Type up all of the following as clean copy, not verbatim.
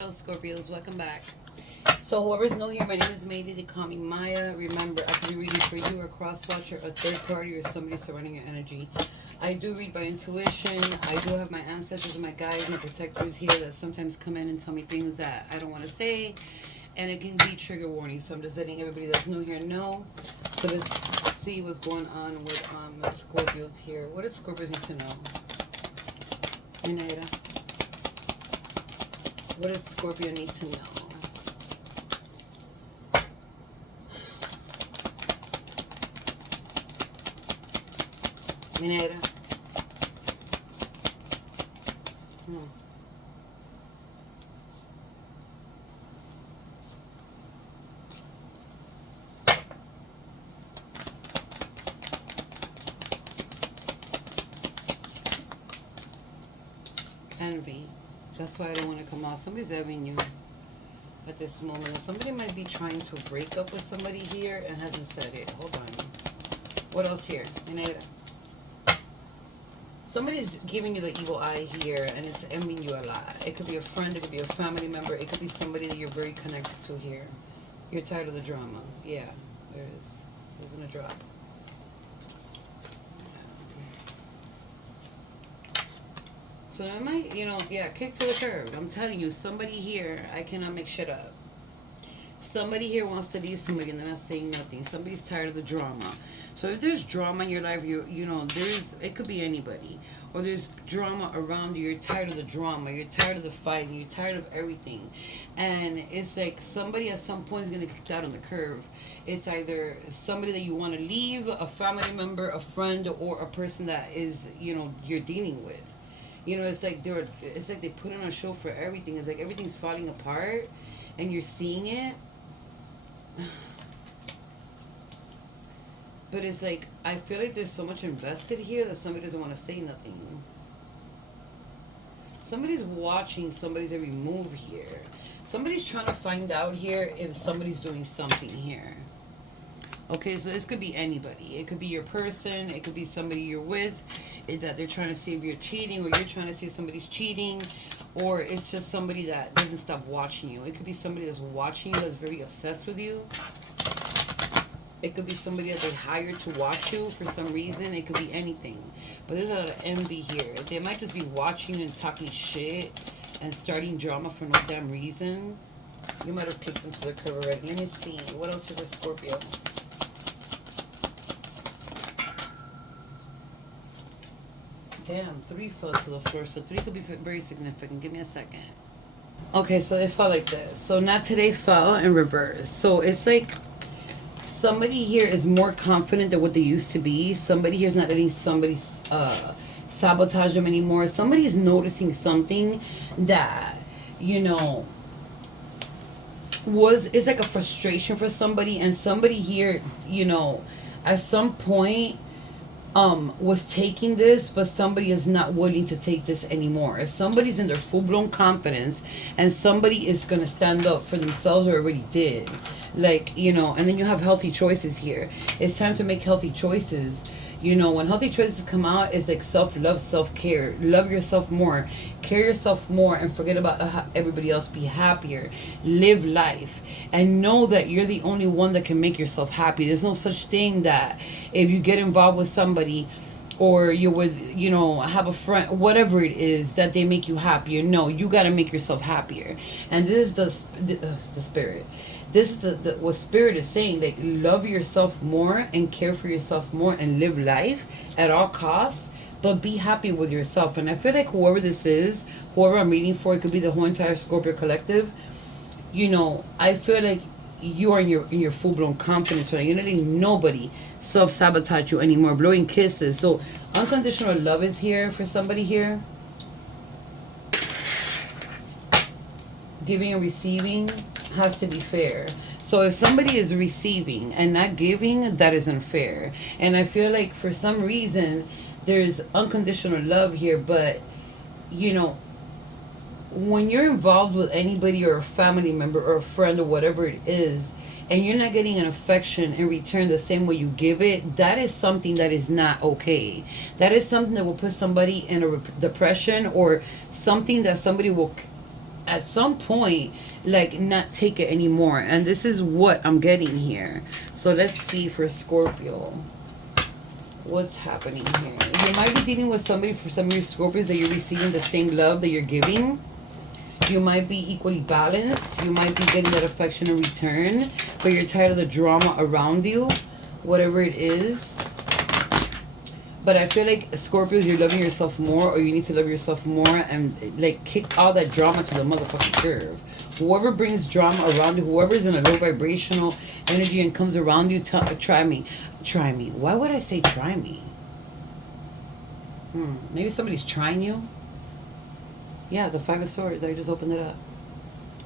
Hello Scorpios, welcome back. So whoever's new here, my name is Mayday, they call me Maya. Remember, I can be reading for you, a cross-watcher, a third party, or somebody surrounding your energy. I do read by intuition. I do have my ancestors, my guides, my protectors here that sometimes come in and tell me things that I don't want to say. And it can be trigger warning. So I'm just letting everybody that's new here know. So let's see what's going on with Scorpios here. What does Scorpios need to know? Minaira. What does Scorpio need to know? Minera. Envy. That's why I don't want to come out. Somebody's envying you at this moment. Somebody might be trying to break up with somebody here and hasn't said it. Hold on. What else here? Minera. Somebody's giving you the evil eye here and it's envying you a lot. It could be a friend, it could be a family member, it could be somebody that you're very connected to here. You're tired of the drama. Yeah, there it is. Who's gonna drop? So that might, kick to the curb. I'm telling you, somebody here, I cannot make shit up. Somebody here wants to leave somebody and they're not saying nothing. Somebody's tired of the drama. So if there's drama in your life, it could be anybody. Or there's drama around you. You're tired of the drama. You're tired of the fighting. You're tired of everything. And it's like somebody at some point is going to kick out on the curve. It's either somebody that you want to leave, a family member, a friend, or a person that is, you're dealing with. It's like they put on a show for everything. It's like everything's falling apart and you're seeing it. But it's like, I feel like there's so much invested here that somebody doesn't want to say nothing. Somebody's watching somebody's every move here. Somebody's trying to find out here if somebody's doing something here. Okay, so this could be anybody. It could be your person. It could be somebody you're with. That they're trying to see if you're cheating, or you're trying to see if somebody's cheating. Or it's just somebody that doesn't stop watching you. It could be somebody that's watching you, that's very obsessed with you. It could be somebody that they hired to watch you for some reason. It could be anything. But there's a lot of envy here. They might just be watching you and talking shit and starting drama for no damn reason. You might have kicked them to the curb already. Let me see. What else is for Scorpio? Damn, 3 fell to the floor. So 3 could be very significant. Give me a second. Okay, so it fell like this. So now today fell in reverse. So it's like somebody here is more confident than what they used to be. Somebody here is not letting somebody sabotage them anymore. Somebody is noticing something that, it's like a frustration for somebody. And somebody here, at some point was taking this, but somebody is not willing to take this anymore. If somebody's in their full-blown confidence and somebody is going to stand up for themselves or already did, and then you have healthy choices here. It's time to make healthy choices. When healthy choices come out, it's like self-love, self-care. Love yourself more, care yourself more, and forget about everybody else. Be happier, live life, and know that you're the only one that can make yourself happy. There's no such thing that if you get involved with somebody, or you're with, have a friend, whatever it is, that they make you happier. No, you got to make yourself happier. And this is the spirit. This is what spirit is saying. Like, love yourself more and care for yourself more and live life at all costs, but be happy with yourself. And I feel like whoever this is, whoever I'm reading for, it could be the whole entire Scorpio collective. I feel like you are in your full-blown confidence right now. You're not letting nobody self-sabotage you anymore. Blowing kisses. So unconditional love is here for somebody here. Giving and receiving has to be fair. So if somebody is receiving and not giving, that isn't fair. And I feel like for some reason there's unconditional love here, but when you're involved with anybody or a family member or a friend or whatever it is, and you're not getting an affection in return the same way you give it, that is something that is not okay. That is something that will put somebody in a depression, or something that somebody will at some point, like, not take it anymore. And this is what I'm getting here. So let's see for Scorpio. What's happening here? You might be dealing with somebody, for some of your Scorpios, that you're receiving the same love that you're giving. You might be equally balanced. You might be getting that affection in return, but you're tired of the drama around you, whatever it is. But I feel like, Scorpios, you're loving yourself more, or you need to love yourself more and, like, kick all that drama to the motherfucking curve. Whoever brings drama around you, whoever is in a low vibrational energy and comes around you, try me. Try me. Why would I say try me? Maybe somebody's trying you. Yeah, the Five of Swords. I just opened it up.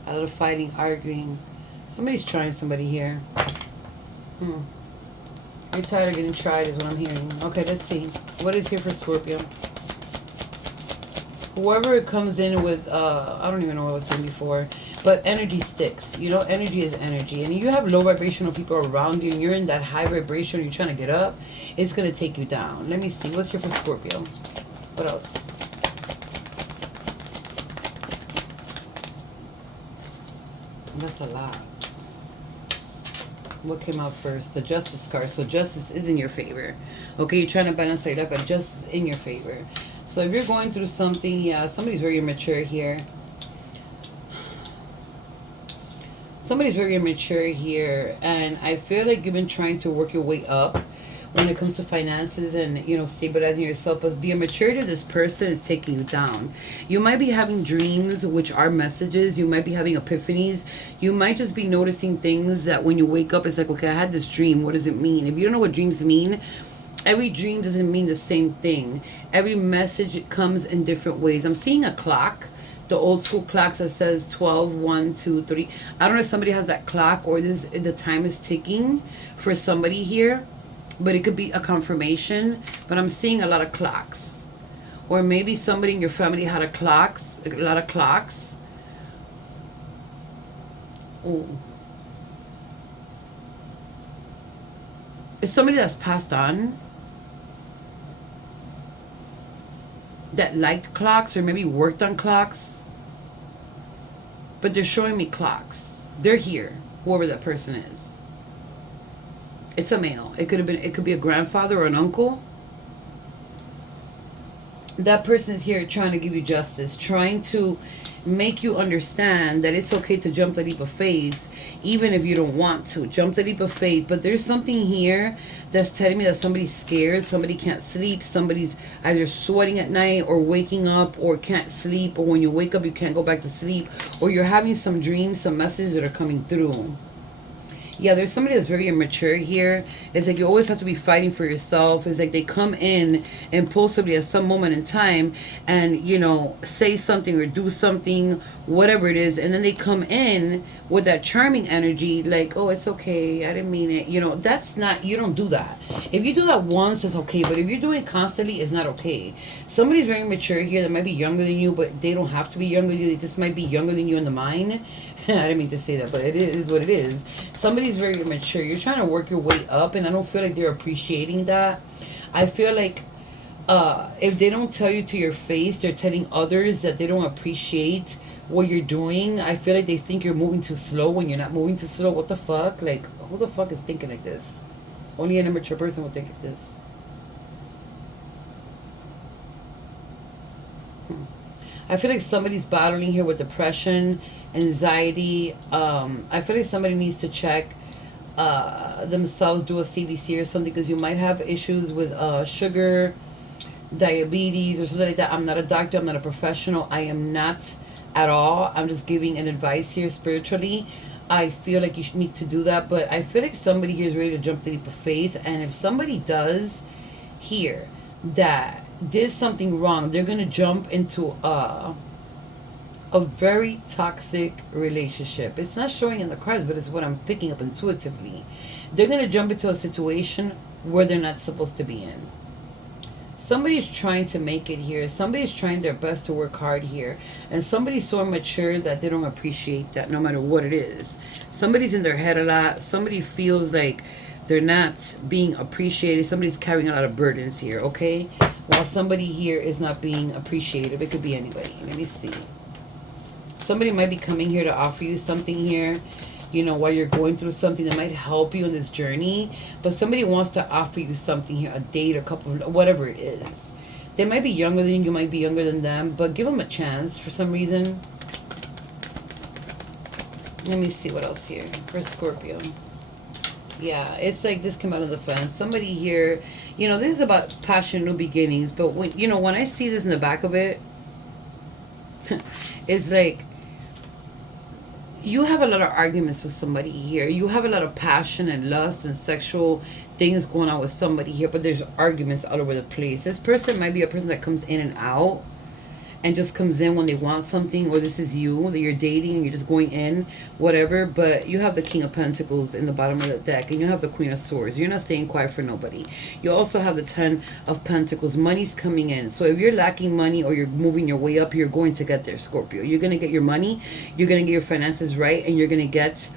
A lot of fighting, arguing. Somebody's trying somebody here. You're tired of getting tried is what I'm hearing. Okay, let's see. What is here for Scorpio? Whoever comes in with, I don't even know what I was saying before, but energy sticks. You know, energy is energy. And you have low vibrational people around you, and you're in that high vibration, you're trying to get up, it's going to take you down. Let me see. What's here for Scorpio? What else? That's a lot. What came out first? The Justice card. So justice is in your favor. Okay, you're trying to balance it up, but justice is in your favor. So if you're going through something, yeah, somebody's very immature here. Somebody's very immature here. And I feel like you've been trying to work your way up when it comes to finances and, you know, stabilizing yourself. But the immaturity of this person is taking you down. You might be having dreams, which are messages. You might be having epiphanies. You might just be noticing things that when you wake up, it's like, okay, I had this dream. What does it mean? If you don't know what dreams mean, every dream doesn't mean the same thing. Every message comes in different ways. I'm seeing a clock. The old school clocks that says 12, 1, 2, 3. I don't know if somebody has that clock or the time is ticking for somebody here. But it could be a confirmation. But I'm seeing a lot of clocks. Or maybe somebody in your family had a lot of clocks. Oh. It's somebody that's passed on. That liked clocks or maybe worked on clocks. But they're showing me clocks. They're here. Whoever that person is. It's a male. It could be a grandfather or an uncle. That person is here trying to give you justice, trying to make you understand that it's okay to jump the leap of faith, even if you don't want to. Jump the leap of faith. But there's something here that's telling me that somebody's scared, somebody can't sleep, somebody's either sweating at night or waking up or can't sleep, or when you wake up you can't go back to sleep, or you're having some dreams, some messages that are coming through. Yeah, there's somebody that's very immature here. It's like you always have to be fighting for yourself. It's like they come in impulsively at some moment in time and, you know, say something or do something, whatever it is. And then they come in with that charming energy like, oh, it's okay. I didn't mean it. You know, that's not, you don't do that. If you do that once, it's okay. But if you're doing it constantly, it's not okay. Somebody's very mature here that might be younger than you, but they don't have to be younger than you. They just might be younger than you in the mind. I didn't mean to say that, but it is what it is. Somebody's very immature. You're trying to work your way up, and I don't feel like they're appreciating that. I feel like if they don't tell you to your face, they're telling others that they don't appreciate what you're doing. I feel like they think you're moving too slow when you're not moving too slow. What the fuck? Like, who the fuck is thinking like this? Only an immature person would think like this. I feel like somebody's battling here with depression, anxiety. I feel like somebody needs to check themselves, do a CBC or something, because you might have issues with sugar, diabetes, or something like that. I'm not a doctor. I'm not a professional. I am not at all. I'm just giving an advice here spiritually. I feel like you need to do that, but I feel like somebody here is ready to jump the leap of faith. And if somebody does here that did something wrong, they're gonna jump into a very toxic relationship. It's not showing in the cards, but it's what I'm picking up intuitively. They're gonna jump into a situation where they're not supposed to be in. Somebody's trying to make it here. Somebody's trying their best to work hard here, and somebody's so immature that they don't appreciate that no matter what it is. Somebody's in their head a lot. Somebody feels like they're not being appreciated. Somebody's carrying a lot of burdens here, okay? While somebody here is not being appreciated. It could be anybody. Let me see. Somebody might be coming here to offer you something here, you know, while you're going through something that might help you in this journey. But somebody wants to offer you something here, a date, a couple, whatever it is. They might be younger than you, might be younger than them, but give them a chance for some reason. Let me see what else here for Scorpio. Yeah, it's like this came out of the fence. Somebody here, you know, this is about passion, new beginnings. But when, you know, when I see this in the back of it, it's like you have a lot of arguments with somebody here. You have a lot of passion and lust and sexual things going on with somebody here, but there's arguments all over the place. This person might be a person that comes in and out and just comes in when they want something, or this is you that you're dating and you're just going in, whatever. But you have the King of Pentacles in the bottom of the deck, and you have the Queen of Swords. You're not staying quiet for nobody. You also have the 10 of Pentacles. Money's coming in. So if you're lacking money or you're moving your way up, you're going to get there, Scorpio. You're going to get your money, you're going to get your finances right, and you're going to get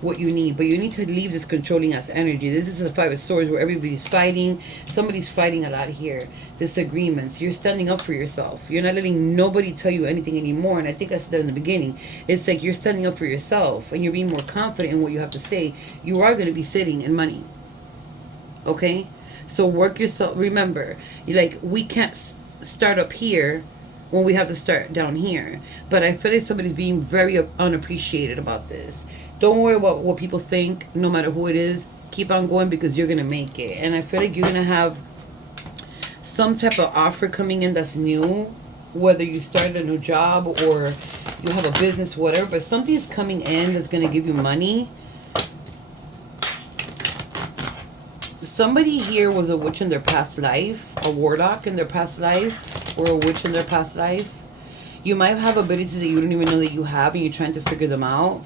what you need. But you need to leave this controlling ass energy. This is a 5 of Swords where everybody's fighting. Somebody's fighting a lot here. Disagreements. You're standing up for yourself. You're not letting nobody tell you anything anymore. And I think I said that in the beginning. It's like you're standing up for yourself and you're being more confident in what you have to say. You are going to be sitting in money. Okay? So work yourself. Remember, you're like, we can't start up here when we have to start down here. But I feel like somebody's being very unappreciated about this. Don't worry about what people think, no matter who it is. Keep on going because you're going to make it. And I feel like you're going to have some type of offer coming in that's new. Whether you started a new job or you have a business, whatever. But something's coming in that's going to give you money. Somebody here was a witch in their past life. A warlock in their past life. Or a witch in their past life. You might have abilities that you don't even know that you have, and you're trying to figure them out.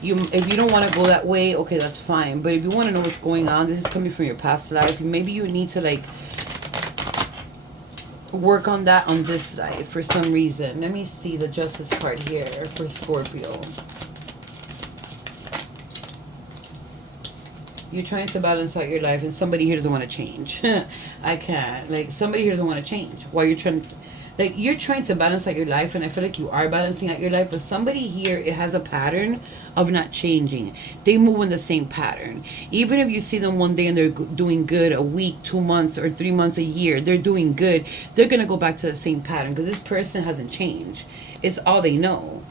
If you don't want to go that way, okay, that's fine. But if you want to know what's going on, this is coming from your past life. Maybe you need to like work on that on this life for some reason. Let me see the Justice card here for Scorpio. You're trying to balance out your life, and somebody here doesn't want to change. I can't. Like, somebody here doesn't want to change while you're trying to... Like, you're trying to balance out your life, and I feel like you are balancing out your life, but somebody here, it has a pattern of not changing. They move in the same pattern. Even if you see them one day and they're doing good, a week, 2 months, or 3 months, a year, they're doing good, they're going to go back to the same pattern because this person hasn't changed. It's all they know.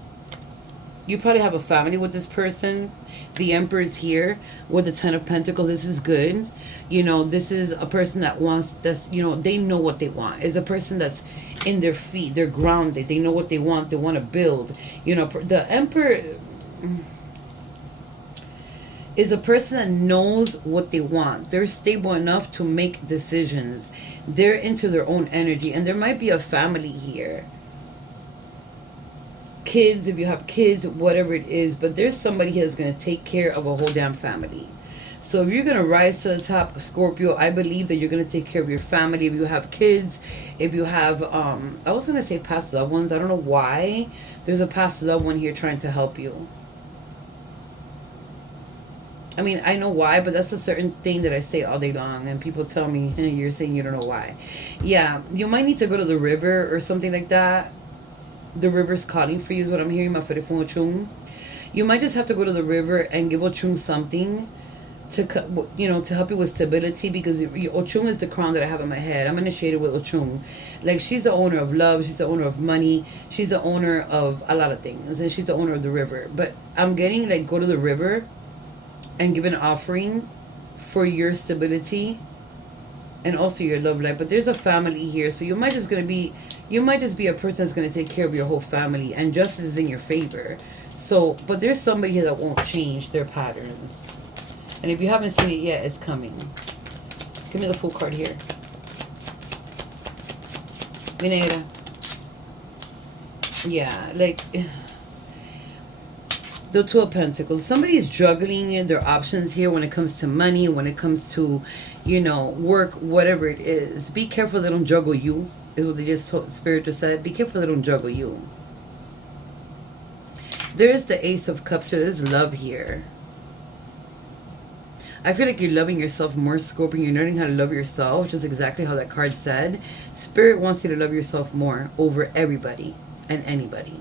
You probably have a family with this person. The Emperor is here with the 10 of Pentacles. This is good. You know, this is a person that wants this, you know, they know what they want. It's a person that's in their feet. They're grounded. They know what they want. They want to build. You know, the Emperor is a person that knows what they want. They're stable enough to make decisions. They're into their own energy. And there might be a family here. Kids, if you have kids, whatever it is, but there's somebody here that's going to take care of a whole damn family. So if you're going to rise to the top, Scorpio, I believe that you're going to take care of your family. If you have kids, if you have, I was going to say past loved ones. I don't know why. There's a past loved one here trying to help you. I mean, I know why, but that's a certain thing that I say all day long. And people tell me, hey, you're saying you don't know why. Yeah, you might need to go to the river or something like that. The river's calling for you is what I'm hearing. You might just have to go to the river and give Ochung something to, you know, to help you with stability, because Ochung is the crown that I have in my head. I'm initiated with Ochung. Like, she's the owner of love. She's the owner of money. She's the owner of a lot of things. And she's the owner of the river. But I'm getting, like, go to the river and give an offering for your stability and also your love life. But there's a family here, so you might just be a person that's going to take care of your whole family, and justice is in your favor. So, but there's somebody here that won't change their patterns. And if you haven't seen it yet, it's coming. Give me the full card here. Minera. Yeah, like the 2 of Pentacles. Somebody's juggling their options here when it comes to money, when it comes to, you know, work, whatever it is. Be careful they don't juggle you, is what they just told, Spirit just said. Be careful they don't juggle you. There's the Ace of Cups here. There's love here. I feel like you're loving yourself more, Scorpio. You're learning how to love yourself, just exactly how that card said. Spirit wants you to love yourself more over everybody and anybody.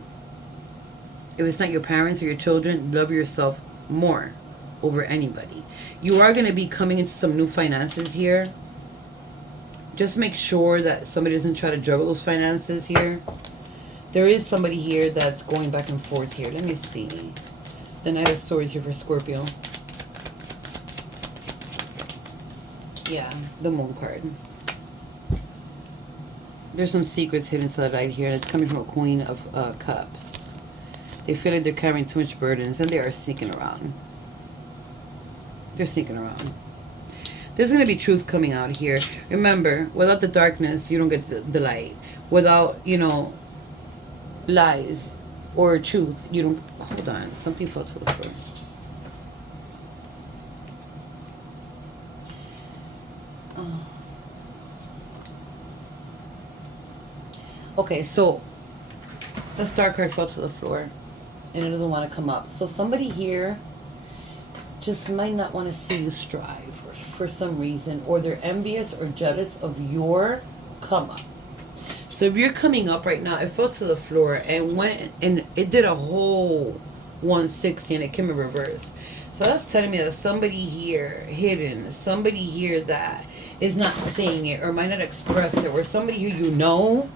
If it's not your parents or your children, love yourself more over anybody. You are going to be coming into some new finances here. Just make sure that somebody doesn't try to juggle those finances here. There is somebody here that's going back and forth here. Let me see. The Knight of Swords here for Scorpio. Yeah, the Moon card. There's some secrets hidden to the light here, and it's coming from a Queen of Cups. They feel like they're carrying too much burdens, and they are sneaking around. They're sneaking around. There's going to be truth coming out here. Remember, without the darkness, you don't get the light. Without, you know, lies or truth, you don't... Hold on. Something fell to the floor. Oh. Okay, so the star card fell to the floor and it doesn't want to come up. So somebody here just might not want to see you strive for some reason, or they're envious or jealous of your come up. So if you're coming up right now, it fell to the floor and went and it did a whole 160 and it came in reverse. So that's telling me that somebody here hidden, somebody here that is not saying it or might not express it, or somebody who you know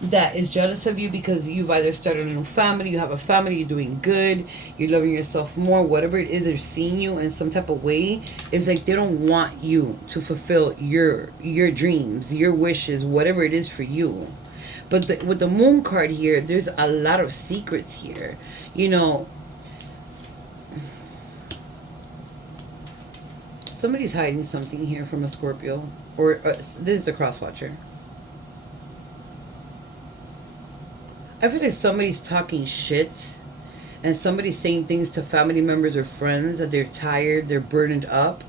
that is jealous of you because you've either started a new family, you have a family, you're doing good, you're loving yourself more, whatever it is, they're seeing you in some type of way. It's like they don't want you to fulfill your dreams, your wishes, whatever it is for you. But with the Moon card here, there's a lot of secrets here. You know, somebody's hiding something here from a Scorpio, or this is the cross watcher. I feel like somebody's talking shit and somebody's saying things to family members or friends that they're tired, they're burdened up.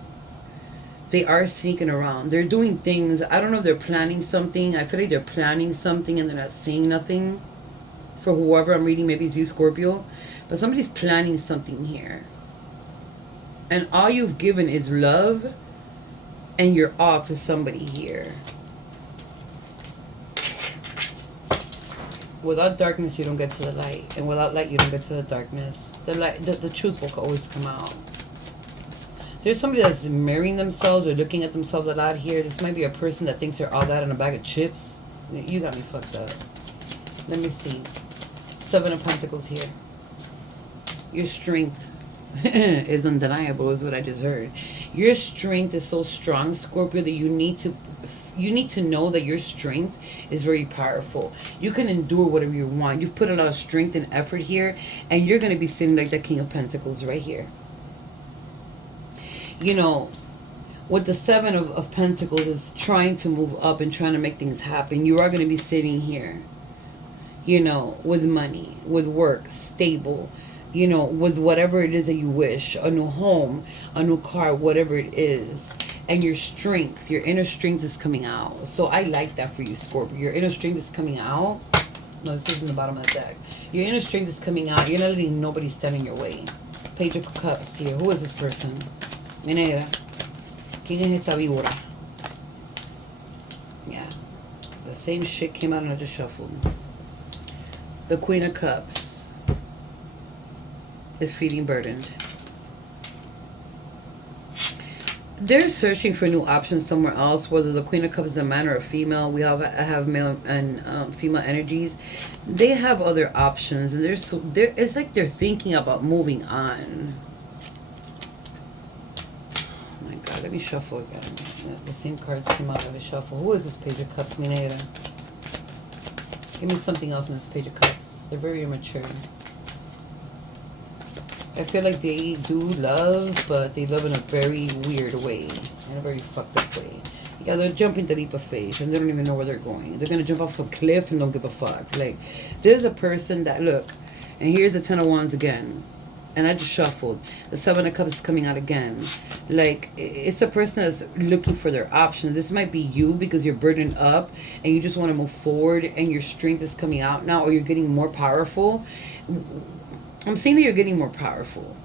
They are sneaking around. They're doing things. I don't know if they're planning something. I feel like they're planning something and they're not saying nothing. For whoever I'm reading, maybe it's you, Scorpio. But somebody's planning something here. And all you've given is love and your all to somebody here. Without darkness, you don't get to the light. And without light, you don't get to the darkness. The light, the truth will always come out. There's somebody that's mirroring themselves or looking at themselves a lot here. This might be a person that thinks they're all that in a bag of chips. You got me fucked up. Let me see. 7 of Pentacles here. Your strength is undeniable, is what I just heard. Your strength is so strong, Scorpio, that you need to know that your strength is very powerful. You can endure whatever you want. You've put a lot of strength and effort here, and you're going to be sitting like the King of Pentacles right here. You know, with the 7 of Pentacles is trying to move up and trying to make things happen. You are going to be sitting here, you know, with money, with work, stable, you know, with whatever it is that you wish, a new home, a new car, whatever it is. And your strength, your inner strength is coming out. So I like that for you, Scorpio. Your inner strength is coming out. No, this is in the bottom of the deck. Your inner strength is coming out. You're not letting nobody stand in your way. Page of Cups here. Who is this person? Mi negra. ¿Quién es esta víbora? Yeah. The same shit came out and I just shuffled. The Queen of Cups is feeling burdened. They're searching for new options somewhere else, whether the Queen of Cups is a man or a female. We have male and female energies. They have other options, and it's like they're thinking about moving on. Oh my God, let me shuffle again. Yeah, the same cards came out. Let me shuffle. Who is this Page of Cups, mi negra? Give me something else in this Page of Cups. They're very immature. I feel like they do love, but they love in a very weird way. In a very fucked up way. Yeah, they're jumping the leap of faith, and they don't even know where they're going. They're going to jump off a cliff and don't give a fuck. Like, there's a person that, look, and here's the 10 of Wands again. And I just shuffled. The 7 of Cups is coming out again. Like, it's a person that's looking for their options. This might be you because you're burdened up and you just want to move forward and your strength is coming out now, or you're getting more powerful. I'm saying that you're getting more powerful.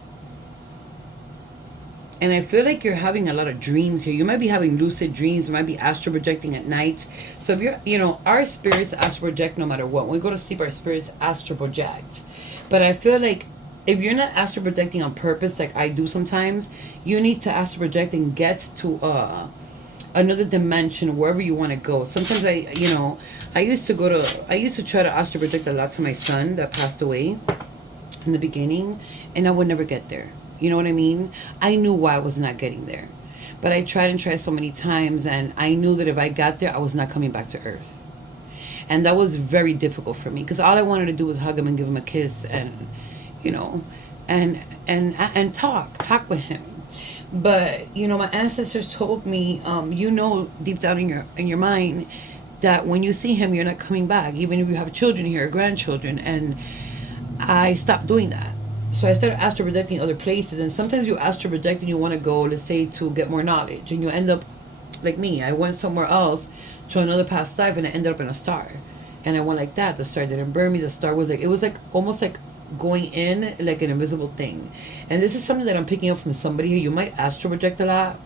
And I feel like you're having a lot of dreams here. You might be having lucid dreams. You might be astral projecting at night. So if you're, our spirits astral project no matter what. When we go to sleep, our spirits astral project. But I feel like if you're not astral projecting on purpose, like I do sometimes, you need to astral project and get to another dimension, wherever you want to go. Sometimes I used to try to astral project a lot to my son that passed away in the beginning, and I would never get there. You know what I mean? I knew why I was not getting there. But I tried so many times, and I knew that if I got there, I was not coming back to Earth. And that was very difficult for me, because all I wanted to do was hug him and give him a kiss and, and talk with him. But, my ancestors told me, deep down in your mind that when you see him, you're not coming back, even if you have children here, grandchildren. And I stopped doing that. So I started astral projecting other places, and sometimes you astral project and you want to go, let's say, to get more knowledge, and you end up like me. I went somewhere else to another past life, and I ended up in a star, and I went like that. The star didn't burn me. The star was almost like going in like an invisible thing. And this is something that I'm picking up from somebody here. You might astral project a lot,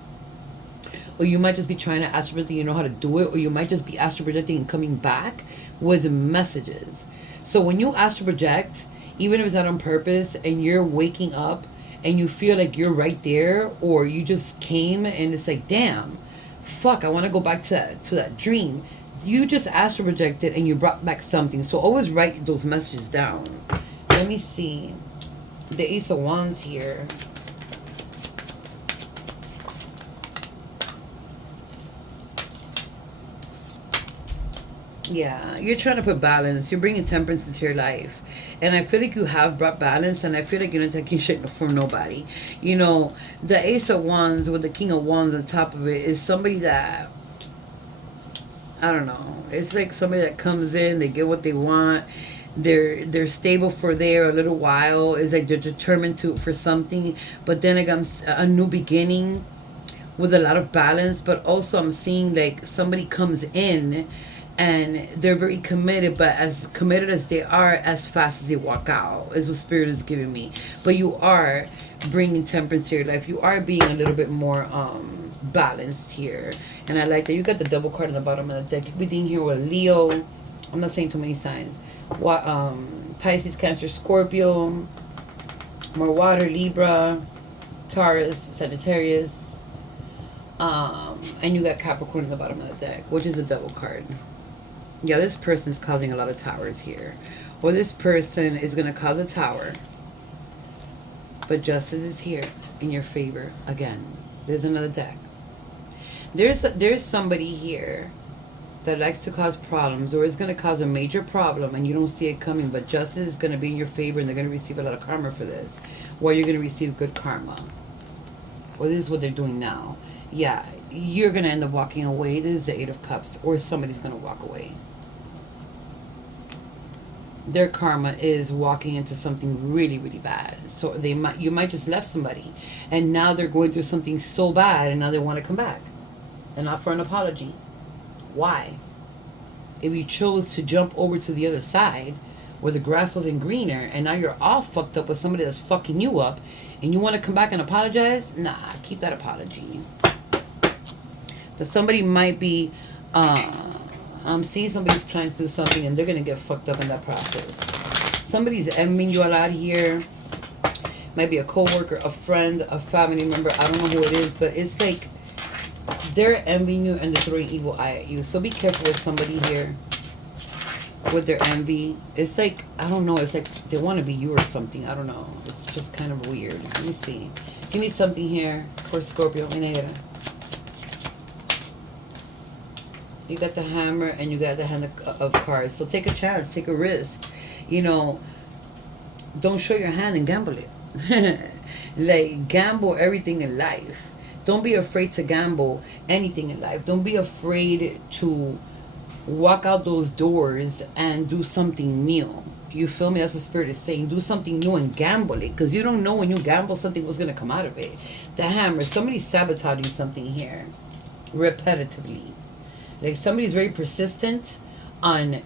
or you might just be trying to astral project and you know how to do it, or you might just be astral projecting and coming back with messages. So when you astral project, even if it's not on purpose, and you're waking up and you feel like you're right there, or you just came and it's like, damn, fuck, I want to go back to that dream. You just astral projected and you brought back something. So always write those messages down. Let me see. The Ace of Wands here. Yeah, you're trying to put balance. You're bringing temperance into your life. And I feel like you have brought balance, and I feel like you're not taking shit from nobody. The Ace of Wands with the King of Wands on top of it is somebody that, I don't know. It's like somebody that comes in, they get what they want. They're stable for there a little while. It's like they're determined for something. But then like a new beginning with a lot of balance. But also I'm seeing like somebody comes in and they're very committed, but as committed as they are, as fast as they walk out, is what Spirit is giving me. But you are bringing temperance to your life. You are being a little bit more balanced here. And I like that. You got the double card on the bottom of the deck. You could be dealing here with Leo. I'm not saying too many signs. Pisces, Cancer, Scorpio. More water, Libra, Taurus, Sagittarius. And you got Capricorn on the bottom of the deck, which is a double card. Yeah, this person's causing a lot of towers here. Or this person is going to cause a tower. But justice is here in your favor again. There's another deck. There's somebody here that likes to cause problems, or is going to cause a major problem and you don't see it coming, but justice is going to be in your favor, and they're going to receive a lot of karma for this. Or you're going to receive good karma. Well, this is what they're doing now. Yeah, you're going to end up walking away. This is the Eight of Cups, or somebody's going to walk away. Their karma is walking into something really, really bad. So you might just left somebody, and now they're going through something so bad, and now they want to come back, and not for an apology. Why? If you chose to jump over to the other side where the grass wasn't greener, and now you're all fucked up with somebody that's fucking you up, and you want to come back and apologize, nah, keep that apology. But somebody might be, I'm seeing somebody's planning to do something, and they're going to get fucked up in that process. Somebody's envying you a lot here. Might be a coworker, a friend, a family member. I don't know who it is, but it's like they're envying you and they're throwing evil eye at you. So be careful with somebody here with their envy. It's like, I don't know, it's like they want to be you or something. I don't know. It's just kind of weird. Let me see. Give me something here for Scorpio. You got the hammer and you got the hand of cards. So take a chance, take a risk. Don't show your hand and gamble it. Like, gamble everything in life. Don't be afraid to gamble anything in life. Don't be afraid to walk out those doors and do something new. You feel me? That's what Spirit is saying. Do something new and gamble it. Because you don't know when you gamble something what's going to come out of it. The hammer. Somebody's sabotaging something here. Repetitively. Like somebody's very persistent on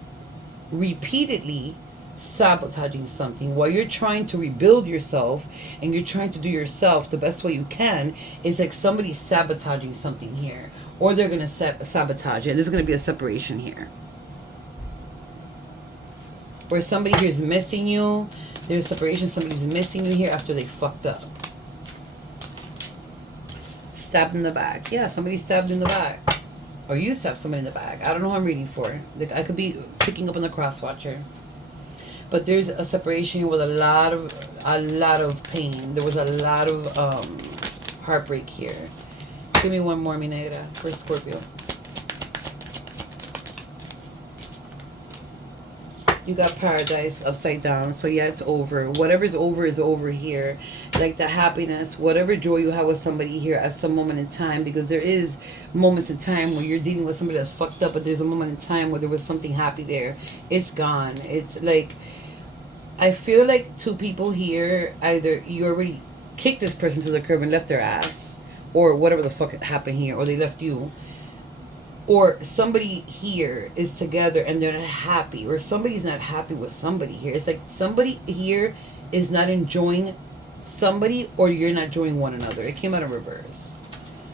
repeatedly sabotaging something. While you're trying to rebuild yourself and you're trying to do yourself the best way you can, it's like somebody's sabotaging something here. Or they're going to sabotage it. There's going to be a separation here. Or somebody here is missing you. There's separation. Somebody's missing you here after they fucked up. Stabbed in the back. Yeah, somebody stabbed in the back. Or you stabbed somebody in the back. I don't know who I'm reading for. Like, I could be picking up on the cross watcher. But there's a separation here with a lot of pain. There was a lot of heartbreak here. Give me one more, mi negra, for Scorpio. You got paradise upside down. So yeah, it's over. Whatever's over is over here. Like the happiness, whatever joy you have with somebody here at some moment in time. Because there is moments in time where you're dealing with somebody that's fucked up. But there's a moment in time where there was something happy there. It's gone. It's like, I feel like two people here, either you already kicked this person to the curb and left their ass. Or whatever the fuck happened here. Or they left you. Or somebody here is together and they're not happy. Or somebody's not happy with somebody here. It's like somebody here is not enjoying somebody, or you're not enjoying one another. It came out in reverse.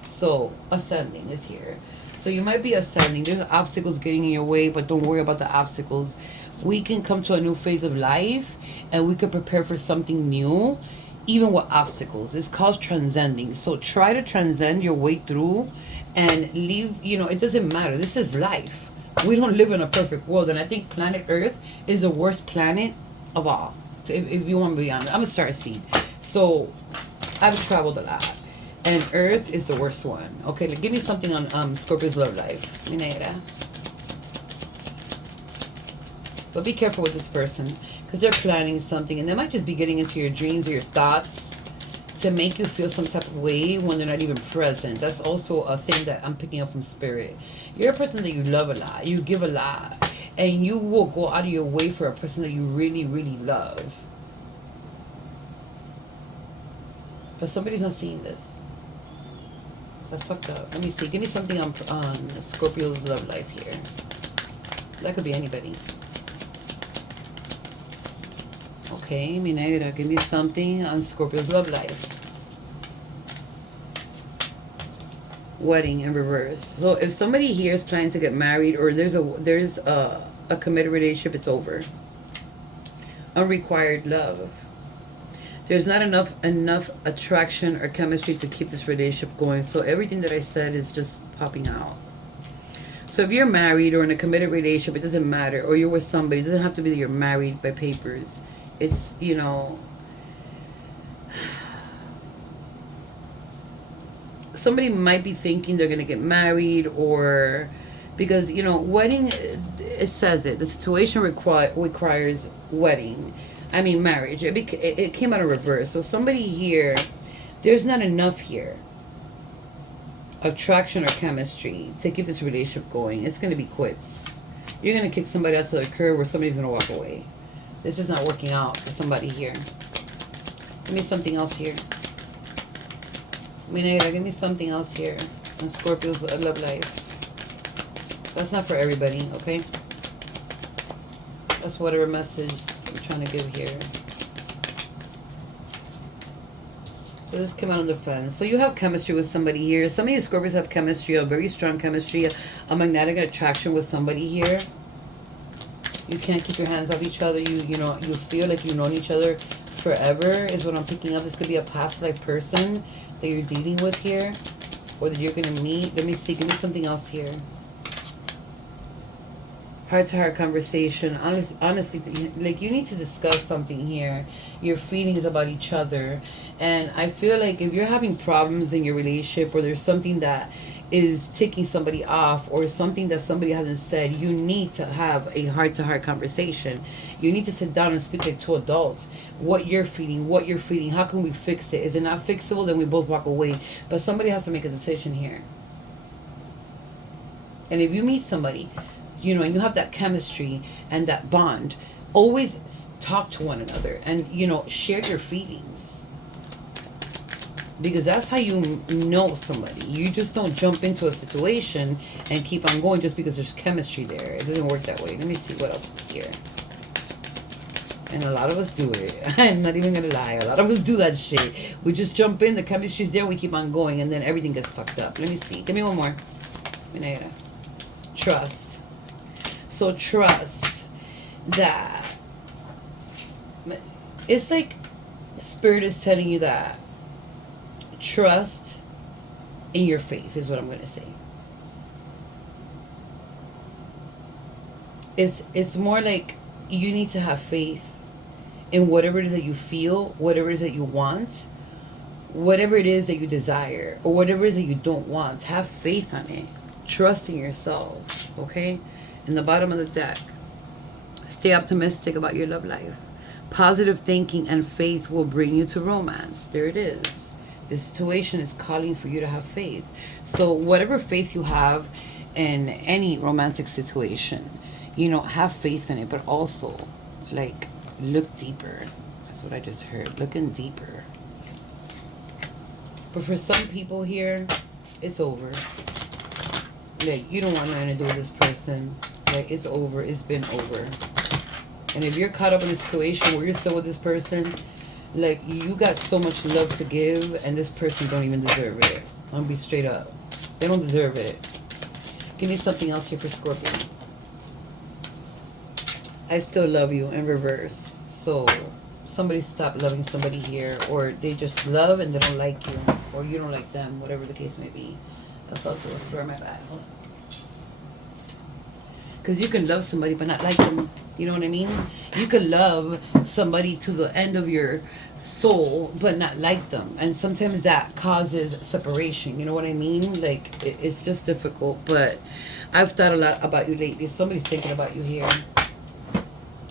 So ascending is here. So you might be ascending. There's obstacles getting in your way, but don't worry about the obstacles. We can come to a new phase of life and we can prepare for something new, even with obstacles. It's called transcending. So try to transcend your way through and leave, you know, it doesn't matter. This is life. We don't live in a perfect world. And I think planet Earth is the worst planet of all. If you want to be honest. I'm a starseed. So I've traveled a lot. And Earth is the worst one. Okay, like, give me something on Scorpio's love life. Minera. But be careful with this person. Because they're planning something. And they might just be getting into your dreams or your thoughts to make you feel some type of way when they're not even present. That's also a thing that I'm picking up from Spirit. You're a person that you love a lot. You give a lot. And you will go out of your way for a person that you really, really love. But somebody's not seeing this. That's fucked up. Let me see. Give me something on Scorpio's love life here. That could be anybody. Okay, mi negra, give me something on Scorpio's love life. Wedding in reverse. So if somebody here is planning to get married, or there's a committed relationship, it's over. Unrequired love. There's not enough attraction or chemistry to keep this relationship going. So everything that I said is just popping out. So if you're married or in a committed relationship, it doesn't matter. Or you're with somebody. It doesn't have to be that you're married by papers. It's, you know, somebody might be thinking they're going to get married, or because, you know, wedding, it says it. The situation requires wedding. I mean, marriage. It came out of reverse. So somebody here, there's not enough here. Attraction or chemistry to keep this relationship going. It's going to be quits. You're going to kick somebody out to the curb, or somebody's going to walk away. This is not working out for somebody here. Give me something else here. Minera, give me something else here on Scorpio's love life. That's not for everybody, okay? That's whatever message I'm trying to give here. So this came out on the fence. So you have chemistry with somebody here. Some of you Scorpios have chemistry, a very strong chemistry, a magnetic attraction with somebody here. You can't keep your hands off each other. You know, you feel like you've known each other forever is what I'm picking up. This could be a past life person that you're dealing with here, or that you're going to meet. Let me see. Give me something else here. Heart-to-heart conversation. Honestly, like, you need to discuss something here. Your feelings about each other. And I feel like if you're having problems in your relationship, or there's something that is ticking somebody off, or something that somebody hasn't said, you need to have a heart-to-heart conversation. You need to sit down and speak like two adults. What you're feeling, how can we fix it? Is it not fixable? Then we both walk away. But somebody has to make a decision here. And if you meet somebody, you know, and you have that chemistry and that bond, always talk to one another and, you know, share your feelings. Because that's how you know somebody. You just don't jump into a situation and keep on going just because there's chemistry there. It doesn't work that way. Let me see what else here. And a lot of us do it. I'm not even gonna lie. A lot of us do that shit. We just jump in, the chemistry's there, we keep on going, and then everything gets fucked up. Let me see. Give me one more. Trust. So trust that it's like Spirit is telling you that trust in your faith is what I'm gonna say. It's more like you need to have faith in whatever it is that you feel, whatever it is that you want, whatever it is that you desire, or whatever it is that you don't want. Have faith on it. Trust in yourself, okay? In the bottom of the deck, stay optimistic about your love life. Positive thinking and faith will bring you to romance. There it is. The situation is calling for you to have faith. So whatever faith you have in any romantic situation, you know, have faith in it, but also, like, look deeper. That's what I just heard. Looking deeper. But for some people here, it's over. Like, you don't want nothing to do with this person. Like, it's over. It's been over. And if you're caught up in a situation where you're still with this person, like, you got so much love to give, and this person don't even deserve it. I'm gonna be straight up. They don't deserve it. Give me something else here for Scorpio. I still love you in reverse. So somebody stop loving somebody here, or they just love and they don't like you, or you don't like them, whatever the case may be. I fell to the floor, my bad. Because you can love somebody but not like them. You know what I mean? You can love somebody to the end of your soul but not like them. And sometimes that causes separation. You know what I mean? Like, it's just difficult. But I've thought a lot about you lately. Somebody's thinking about you here.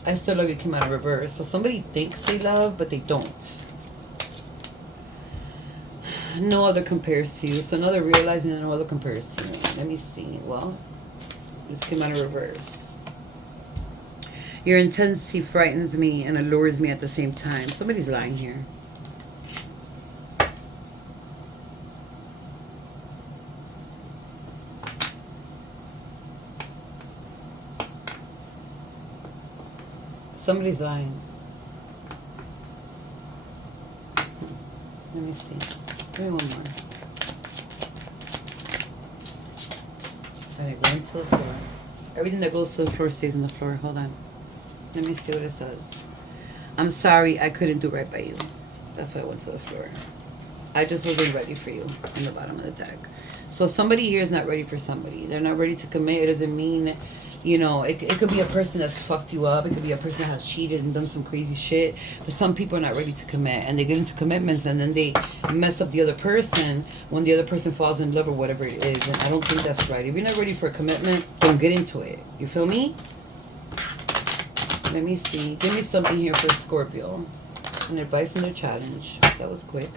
I still love you came out of reverse. So somebody thinks they love, but they don't. No other compares to you. So another realizing that no other compares to you. Let me see. Well, this came out of reverse. Your intensity frightens me and allures me at the same time. Somebody's lying here. Somebody's lying. Let me see. Give me one more. Alright, going to the floor. Everything that goes to the floor stays on the floor. Hold on. Let me see what it says. I'm sorry I couldn't do right by you. That's why I went to the floor. I just wasn't ready for you on the bottom of the deck. So somebody here is not ready for somebody. They're not ready to commit. It doesn't mean, you know, it could be a person that's fucked you up. It could be a person that has cheated and done some crazy shit. But some people are not ready to commit. And they get into commitments and then they mess up the other person when the other person falls in love or whatever it is. And I don't think that's right. If you're not ready for a commitment, don't get into it. You feel me? Let me see. Give me something here for Scorpio. An advice and a challenge. That was quick.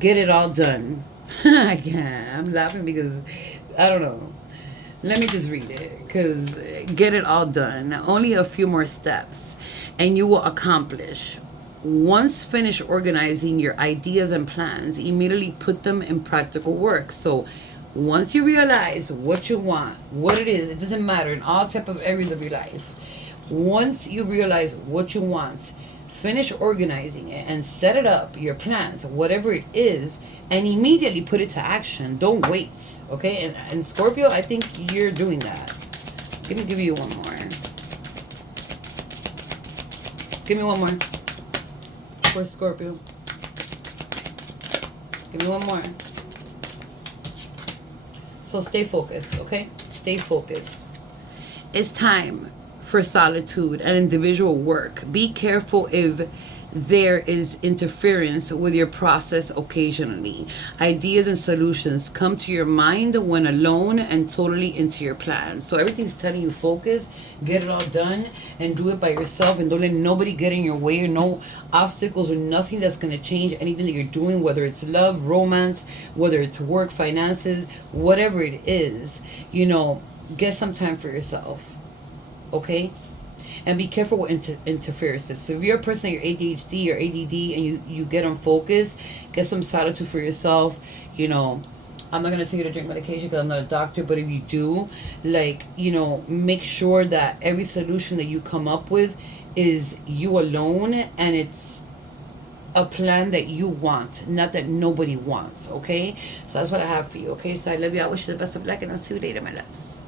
Get it all done. I can't. I'm laughing because I don't know. Let me just read it. Because get it all done. Only a few more steps and you will accomplish. Once finish organizing your ideas and plans, immediately put them in practical work. So once you realize what you want, what it is, it doesn't matter in all type of areas of your life. Once you realize what you want, finish organizing it and set it up, your plans, whatever it is, and immediately put it to action. Don't wait, okay? And Scorpio, I think you're doing that. Let me give you one more. Give me one more. For Scorpio. Give me one more. So stay focused, okay? Stay focused. It's time for solitude and individual work. Be careful if there is interference with your process occasionally. Ideas and solutions come to your mind when alone and totally into your plans. So everything's telling you focus, get it all done, and do it by yourself, and don't let nobody get in your way, or no obstacles or nothing that's going to change anything that you're doing, whether it's love, romance, whether it's work, finances, whatever it is. You know, get some time for yourself, okay? And be careful with interferences. So if you're a person, you're ADHD or ADD, and you get unfocused, get some solitude for yourself. You know, I'm not going to tell you to drink medication because I'm not a doctor, but if you do, like, you know, make sure that every solution that you come up with is you alone, and it's a plan that you want, not that nobody wants. Okay, so that's what I have for you. Okay, so I love you. I wish you the best of luck, and I'll see you later, my loves.